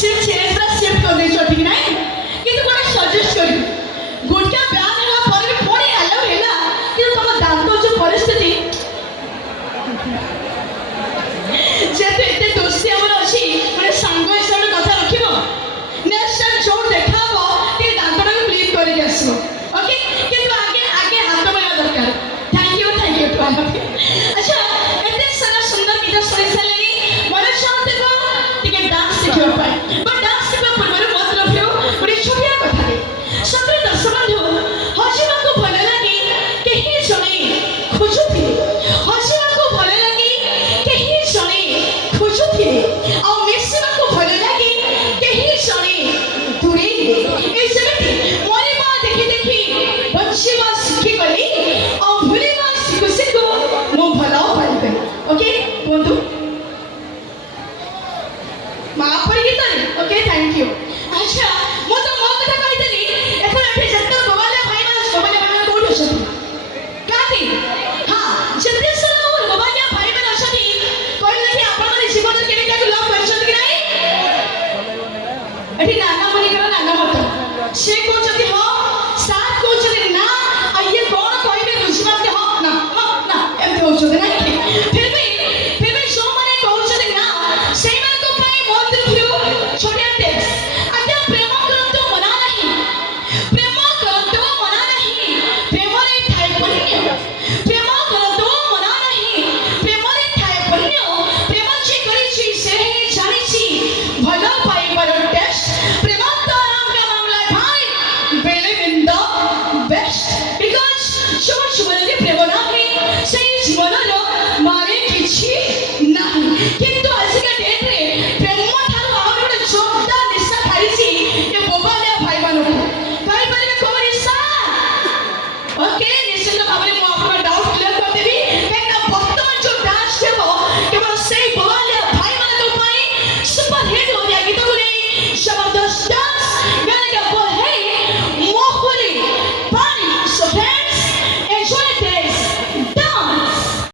shift change दा shift कर देछो ठीक नाही किंतु कोन सजेस्ट करी गुटका ब्यान हला पर पुणी हेलो हेला किंतु तम दांत जो परिस्थिति जेते एते दोस्ती हमर अछि माने संग हिसाब कथा रखिबो नेक्स्ट टाइम जो देखाबो कि दांतटा को क्लीन करी आसबो ओके किंतु आगे आगे हाथ मिला दरकार थैंक यू अच्छा एते सारा सुंदर गीत सुनि सालेनी मन चाहते को टिके डांस सिखियो पाए बट डांस सिखा पूर्व मतलब हो गोटे छोटिया कथा सतरे दर्शक बंधु हसिबा को भल लागी केही जणे खोजुथि हसिबा को भल लागी केही जणे खोजुथि आ मिसिबा को भल लागी केही जणे दूरे ए जेमिति मोरे मा देखि देखि बच्चीमा सिखि गली आ भूलिमा सिखु सिखु मो भलो पाइबे ओके बंधु माफ पर गीत ओके थैंक यू अच्छा मो तो मो कथा कहि देली एखन एठे जत्ता गोवाला भाई कोड अछथि काथि हां जत्ते सब मोर गोवाला भाई मन अछथि कहले कि आपण माने जीवन केने के लव करछथि कि नाही एठी नाना मनी कर नाना मत से को